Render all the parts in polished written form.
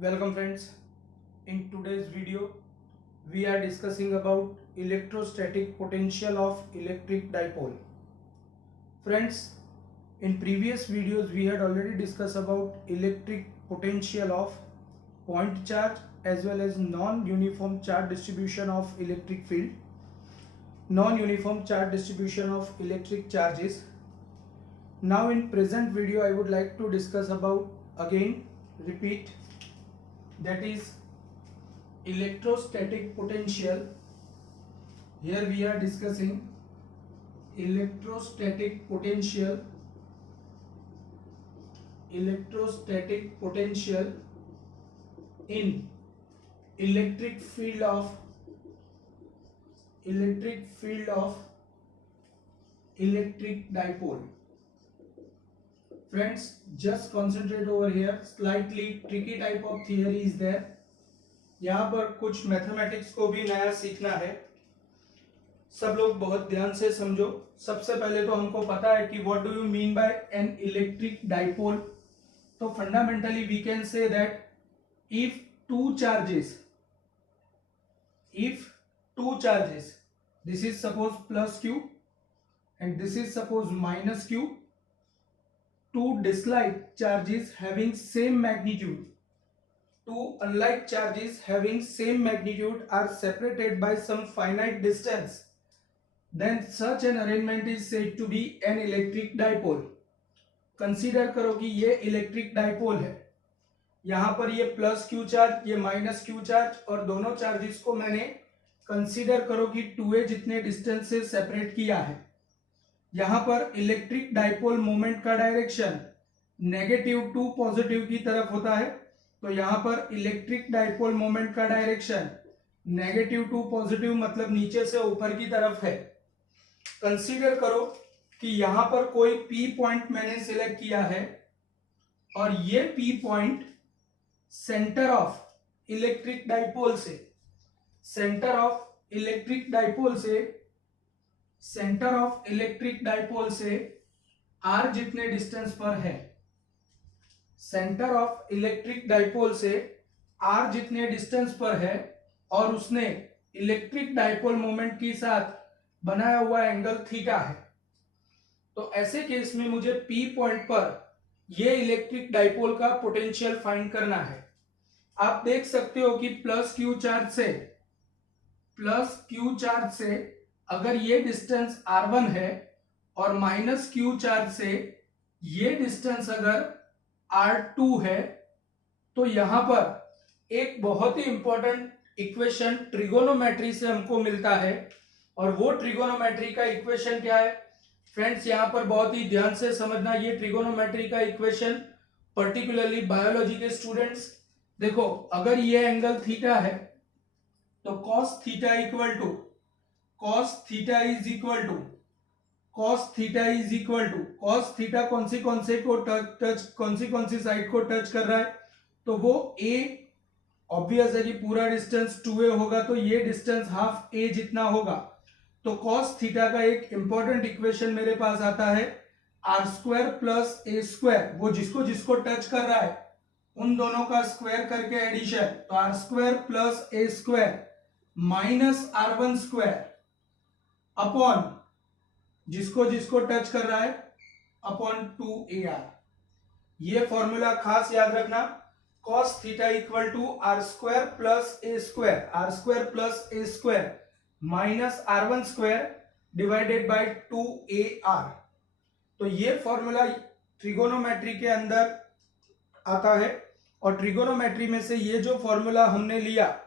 Welcome friends. In today's video, we are discussing about electrostatic potential of electric dipole. Friends, in previous videos we had already discussed about electric potential of point charge as well as non-uniform charge distribution of electric field, non-uniform charge distribution of electric charges. Now in present video I would like to discuss about repeat, that is electrostatic potential. Here we are discussing electrostatic potential in electric field of electric dipole. Friends, just concentrate over here. Slightly tricky type of theory is there. यहाँ पर कुछ mathematics को भी नया सीखना है. सब लोग बहुत ध्यान से समझो. सबसे पहले तो हमको पता है कि what do you mean by an electric dipole. तो fundamentally we can say that if two charges, this is suppose plus q and this is suppose minus q, two dislike charges having same magnitude, two unlike charges having same magnitude are separated by some finite distance, then such an arrangement is said to be an electric dipole. Consider करो कि ये electric dipole है. यहां पर ये plus Q charge, ये minus Q charge, और दोनों चार्जेस को मैंने कंसीडर करो कि 2a जितने डिस्टेंस से सेपरेट किया है. यहां पर इलेक्ट्रिक डाइपोल मोमेंट का डायरेक्शन नेगेटिव टू पॉजिटिव की तरफ होता है. तो यहां पर इलेक्ट्रिक डाइपोल मोमेंट का डायरेक्शन नेगेटिव टू पॉजिटिव मतलब नीचे से ऊपर की तरफ है. कंसीडर करो कि यहां पर कोई P पॉइंट मैंने सिलेक्ट किया है और ये P point centre of electric dipole से r जितने डिस्टेंस पर है, सेंटर ऑफ इलेक्ट्रिक डाइपोल से r जितने डिस्टेंस पर है, और उसने इलेक्ट्रिक डाइपोल मोमेंट के साथ बनाया हुआ एंगल थीटा है. तो ऐसे केस में मुझे P पॉइंट पर ये इलेक्ट्रिक डाइपोल का पोटेंशियल फाइंड करना है. आप देख सकते हो कि प्लस क्यू चार्ज से अगर ये डिस्टेंस r1 है और माइनस क्यू चार्ज से ये डिस्टेंस अगर r2 है, तो यहां पर एक बहुत ही इंपॉर्टेंट इक्वेशन ट्रिगोनोमेट्री से हमको मिलता है. और वो ट्रिगोनोमेट्री का इक्वेशन क्या है फ्रेंड्स, यहां पर बहुत ही ध्यान से समझना. ये ट्रिगोनोमेट्री का इक्वेशन पर्टिकुलरली बायोलॉजी के स्टूडेंट्स देखो, अगर ये एंगल थीटा है तो cos theta is equal to cos theta कौन सी साइड को टच कर रहा है, तो वो a. ऑब्वियस है कि पूरा डिस्टेंस 2a होगा, तो ये डिस्टेंस हाफ a जितना होगा. तो cos थीटा का एक इंपॉर्टेंट इक्वेशन मेरे पास आता है r square plus a square. वो जिसको टच कर रहा है उन दोनों का स्क्वायर करके एडिशन, तो r square plus a square minus r1 square upon जिसको टच कर रहा है अपॉन 2ar. ये फॉर्मूला खास याद रखना. cos theta equal to r square plus a square minus r1 square divided by 2ar. तो ये फॉर्मूला ट्रिगोनोमेट्री के अंदर आता है, और ट्रिगोनोमेट्री में से ये जो फॉर्मूला हमने लिया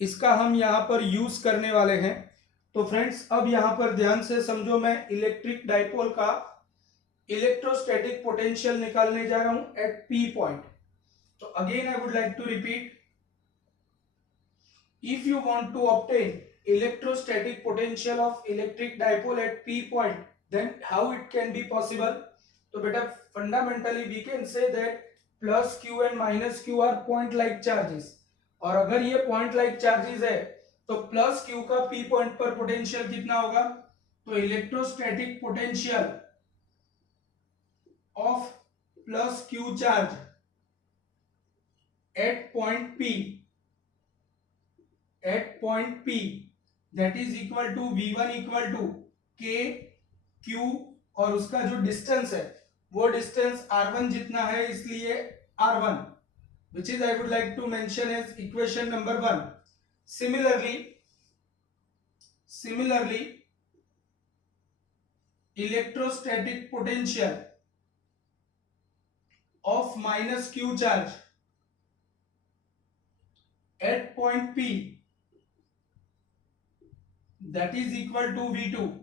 इसका हम यहां पर यूज करने वाले हैं. तो फ्रेंड्स, अब यहां पर ध्यान से समझो. मैं इलेक्ट्रिक डाइपोल का इलेक्ट्रोस्टैटिक पोटेंशियल निकालने जा रहा हूं एट P पॉइंट. तो again I would like to repeat, if you want to obtain electrostatic potential of electric dipole at P point, then how it can be possible? तो बेटा fundamentally we can say that plus q and minus q are point like charges, और अगर ये point like charges है तो plus q का P point पर potential कितना होगा, तो electrostatic potential of plus q charge at point P that is equal to V1 equal to K Q और उसका जो डिस्टेंस है वो डिस्टेंस R1 जितना है, इसलिए R1, which is I would like to mention as equation number 1. Similarly, electrostatic potential of minus Q charge at point P that is equal to V2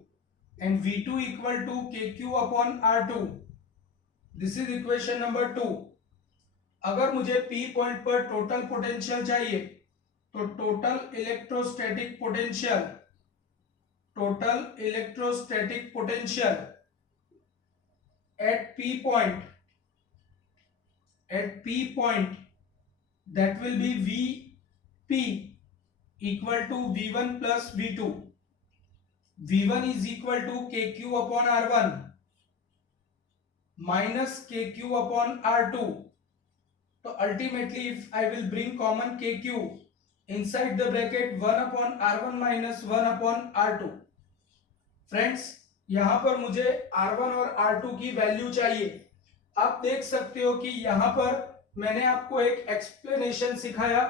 and V2 equal to KQ upon R2. This is equation number 2. अगर मुझे P point पर total potential चाहिए तो total electrostatic potential at P point that will be Vp equal to V1 plus V2. V1 is equal to KQ upon R1 minus KQ upon R2. So ultimately if I will bring common KQ inside the bracket 1 upon R1 minus 1 upon R2. Friends यहां पर मुझे R1 और R2 की value चाहिए. आप देख सकते हो कि यहां पर मैंने आपको एक एक्सप्लेनेशन सिखाया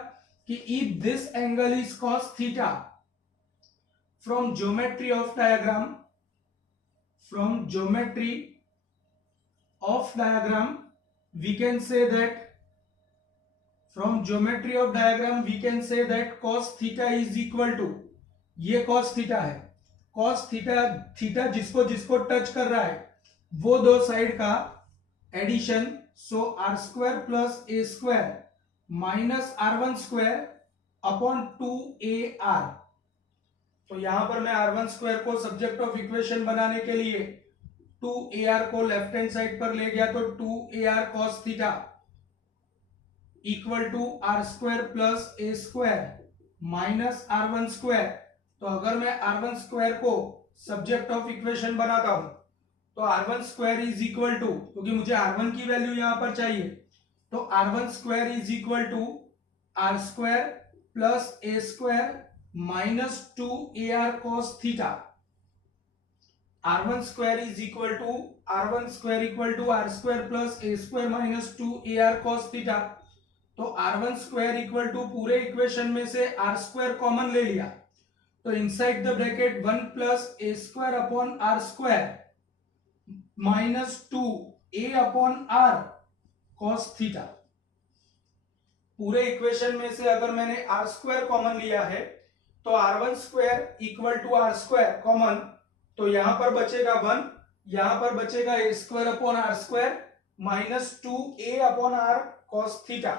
कि if this angle is cos theta, from geometry of diagram we can say that cos theta is equal to, ये cos theta है, cos theta जिसको टच कर रहा है वो दो साइड का addition, so r square plus a square minus r1 square upon 2ar. तो यहां पर मैं r1 स्क्वायर को सब्जेक्ट ऑफ इक्वेशन बनाने के लिए 2ar को लेफ्ट हैंड साइड पर ले गया, तो 2ar cos theta equal to r square plus a square minus r1 square. तो अगर मैं r1 स्क्वायर को सब्जेक्ट ऑफ इक्वेशन बनाता हूं तो r1 square is equal to, क्योंकि मुझे r1 की वैल्यू यहां पर चाहिए, तो r1 square is equal to r square plus a square minus 2ar cos theta. r1 square is equal to r1 square equal to r square plus a square minus 2ar cos theta. तो r1 square equal to पूरे equation में से r square common ले लिया, तो inside the bracket 1 plus a square upon r square minus 2a upon r cos theta. पूरे equation में से अगर मैंने r स्क्वायर कॉमन लिया है तो r1 square equal to r square common, तो यहां पर बचेगा 1, यहां पर बचेगा a square upon r square minus 2a upon r cos theta.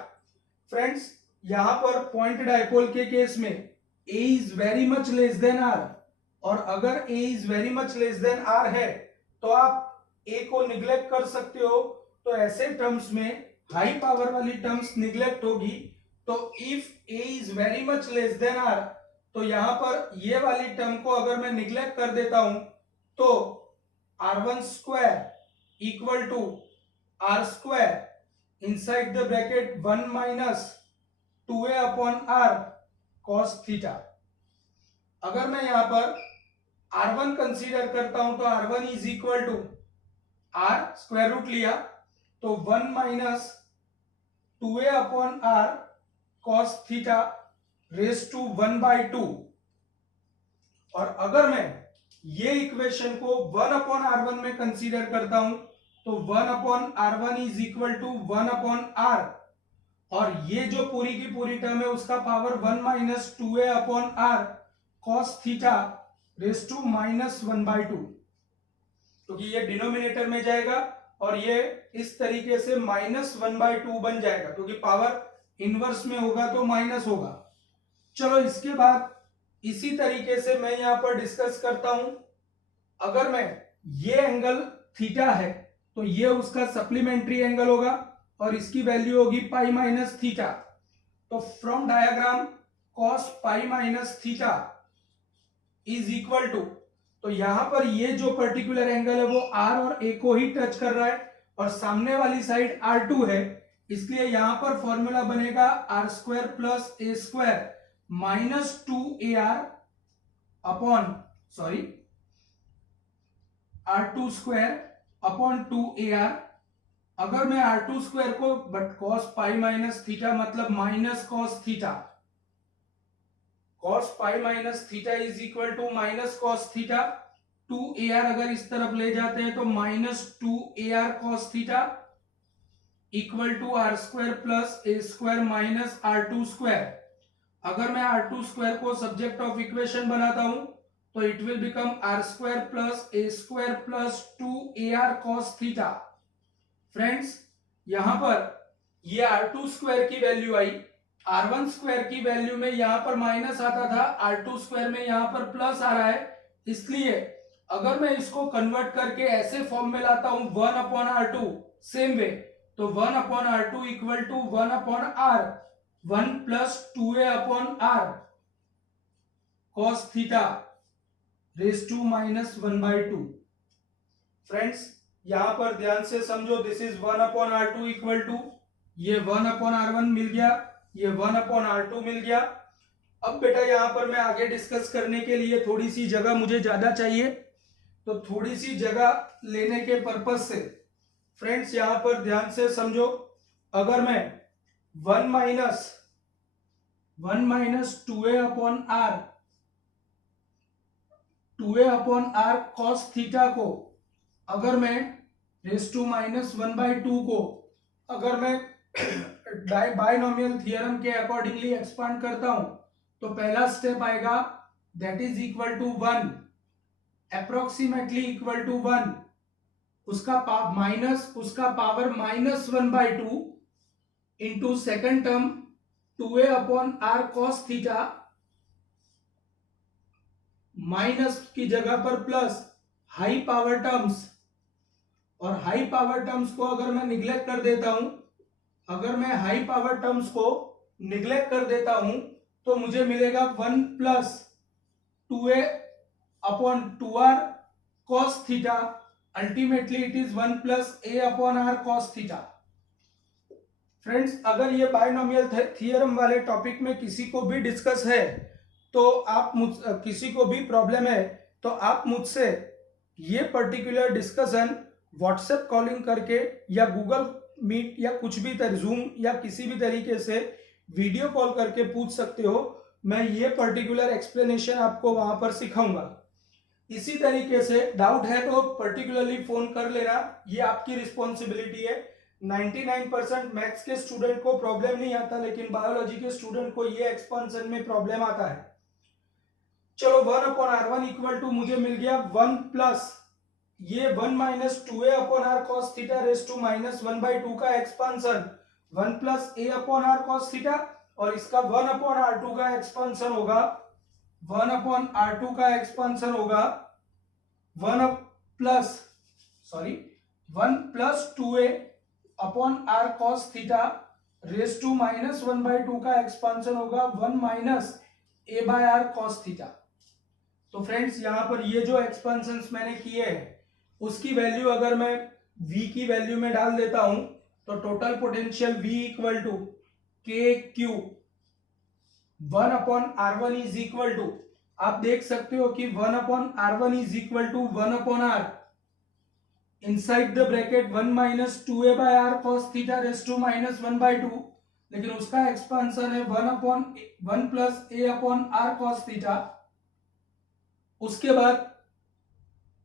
Friends यहां पर पॉइंट डायपोल के केस में a is very much less than r, और अगर a is very much less than r है तो आप a को निग्लेक्ट कर सकते हो, तो ऐसे टर्म्स में हाई पावर वाली टर्म्स निग्लेक्ट होगी. तो if a is very much less than r, तो यहां पर ये वाली टर्म को अगर मैं निग्लेक्ट कर देता हूं तो r1 square equal to r square inside the bracket 1 minus 2a upon r cos theta. अगर मैं यहां पर r1 कंसीडर करता हूं तो r1 is equal to r square root लिया तो 1 minus 2a upon r cos theta raise to 1/2. और अगर मैं ये इक्वेशन को 1 अपॉन r1 में कंसीडर करता हूं तो 1 upon r1 is equal to 1 upon r, और ये जो पूरी की पूरी टर्म है उसका power 1 minus 2a upon r cos theta raise to minus 1/2, क्योंकि ये डिनोमिनेटर में जाएगा और ये इस तरीके से माइनस 1/2 बन जाएगा, क्योंकि पावर इनवर्स में होगा तो माइनस होगा. चलो इसके बाद इसी तरीके से मैं यहां पर डिस्कस करता हूं. अगर मैं ये एंगल थीटा है तो ये उसका सप्लीमेंट्री एंगल होगा और इसकी वैल्यू होगी पाई माइनस थीटा. तो from diagram cos pi minus theta is equal to, तो यहां पर ये जो पर्टिकुलर एंगल है वो r और a को ही टच कर रहा है और सामने वाली साइड r2 है, इसलिए यहां पर फॉर्मूला बनेगा r square plus a square minus 2ar upon sorry r2 square upon 2ar। अगर मैं r2 स्क्वायर को but cos pi minus theta मतलब minus cos theta, cos pi minus theta is equal to minus cos theta. 2ar अगर इस तरफ ले जाते हैं तो minus 2ar cos theta equal to r square plus a square minus r2 square. अगर मैं r2 स्क्वायर को सब्जेक्ट ऑफ इक्वेशन बनाता हूं तो it will become r square plus a square plus 2ar cos theta. Friends यहां पर ये r2 square की वैल्यू आई, r1 स्क्वायर की वैल्यू में यहां पर माइनस आता था, r2 स्क्वायर में यहां पर प्लस आ रहा है। इसलिए अगर मैं इसको कन्वर्ट करके ऐसे फॉर्म में लाता हूं 1 अपॉन r2 सेम वे, तो 1 upon r2 equal to 1 upon r, 1 plus 2a upon r cos theta raise to minus 1/2। Friends यहां पर ध्यान से समझो, this is 1 upon r2 equal to ये 1 अपॉन r1 मिल गया, ये 1 अपॉन r2 मिल गया। अब बेटा यहां पर मैं आगे डिस्कस करने के लिए थोड़ी सी जगह मुझे ज्यादा चाहिए, तो थोड़ी सी जगह लेने के पर्पज से फ्रेंड्स यहां पर ध्यान से समझो, अगर मैं 1 minus 2a upon r, 2a upon r cos theta को अगर मैं रेज टू माइनस 1/2 को अगर मैं बायनोमियल थियरम के अकॉर्डिंगली एक्सपांड करता हूं तो पहला स्टेप आएगा that is equal to 1, approximately equal to 1, उसका power minus 1/2 into second term 2a upon r cos theta minus की जगह पर प्लस हाई पावर टर्म्स, और हाई पावर टर्म्स को अगर मैं निग्लेक्ट कर देता हूं, अगर मैं हाई पावर टर्म्स को निग्लेक्ट कर देता हूं तो मुझे मिलेगा 1 plus 2a upon 2r cos theta, ultimately it is 1 plus a upon r cos theta. Friends अगर ये बायनोमियल थियरम वाले टॉपिक में किसी को भी डिस्कस है तो आप किसी को भी प्रॉब्लम है तो आप मुझसे ये पर्टिकुलर डिस्कशन व्हाट्सएप कॉलिंग करके या गूगल मीट या कुछ भी जूम या किसी भी तरीके से वीडियो कॉल करके पूछ सकते हो। मैं ये पर्टिकुलर एक्सप्लेनेशन आपको वहां पर सिखाऊंगा। इसी तरीके से डाउट है तो पर्टिकुलरली फोन कर लेना, ये आपकी रिस्पॉन्सिबिलिटी है। 99% मैथ्स के स्टूडेंट को प्रॉब्लम नहीं आता, लेकिन बायोलॉजी के स्टूडेंट को ये एक्सपेंशन में प्रॉब्लम आता है। चलो 1 अपॉन r1 इक्वल टू मुझे मिल गया 1 प्लस ये 1 minus 2a upon r cos theta raise to minus 1/2 का expansion 1 plus a upon r cos theta, और इसका 1 अपॉन r2 का एक्सपांशन होगा 1 अपॉन r2 का एक्सपांशन होगा 1 plus 2a upon r cos theta raise to minus 1/2 का expansion होगा 1 minus a by r cos theta. तो फ्रेंड्स यहां पर ये जो एक्सपेंशंस मैंने किए हैं उसकी वैल्यू अगर मैं v की वैल्यू में डाल देता हूं तो total potential v equal to k q 1 upon r1 is equal to, आप देख सकते हो कि 1 upon r1 is equal to 1 upon r inside the bracket 1 minus 2a by r cos theta raise to minus 1/2, लेकिन उसका expansion है 1 plus a upon r cos theta. उसके बाद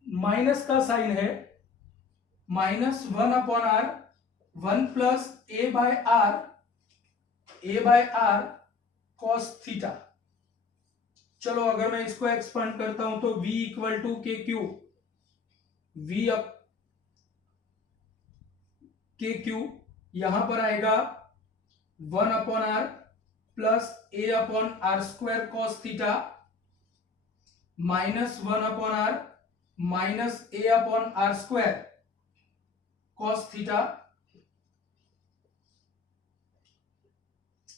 माइनस का साइन है minus 1 upon r 1 plus a by r cos theta. चलो अगर मैं इसको एक्सपांड करता हूं तो v equal to k Q, v up के क्यू यहां पर आएगा 1 upon r plus a upon r square cos theta minus 1 upon r minus a upon r square cos theta,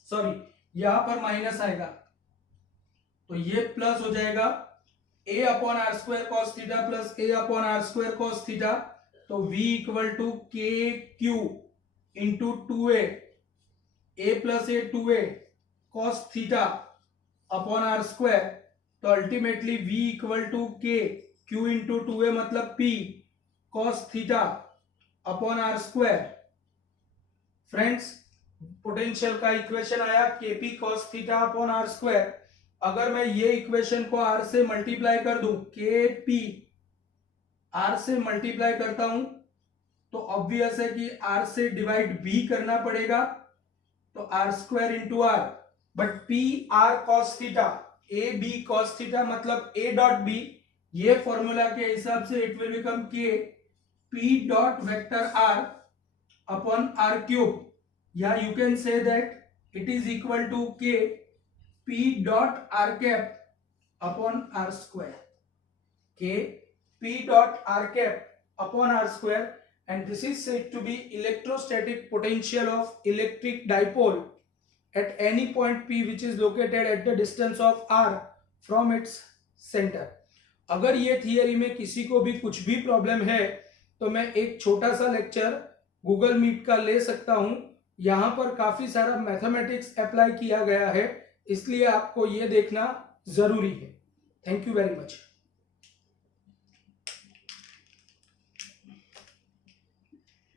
sorry यहां पर माइनस आएगा तो ये प्लस हो जाएगा a upon r square cos theta plus a upon r square cos theta, तो v equal to k q into 2a, a plus a 2a cos theta upon r square, तो ultimately v equal to k q into 2a मतलब p cos theta upon r square. Friends, potential का equation आया kp cos theta upon r square. अगर मैं ये equation को r से multiply कर दूं, kp r से मल्टीप्लाई करता हूं, तो ऑब्वियस है कि r से डिवाइड b करना पड़ेगा, तो r square into r, but p r cos theta, a b cos theta मतलब a डॉट b, ये फॉर्मूला के हिसाब से it will become k p dot vector r upon r cube, या you can say that it is equal to k p dot r cap upon r square, k p dot r cap upon r square, and this is said to be electrostatic potential of electric dipole at any point p which is located at the distance of r from its center। अगर ये theory में किसी को भी कुछ भी problem है तो मैं एक छोटा सा लेक्चर गूगल मीट का ले सकता हूं। यहां पर काफी सारा मैथमेटिक्स अप्लाई किया गया है, इसलिए आपको ये देखना जरूरी है। Thank you very much.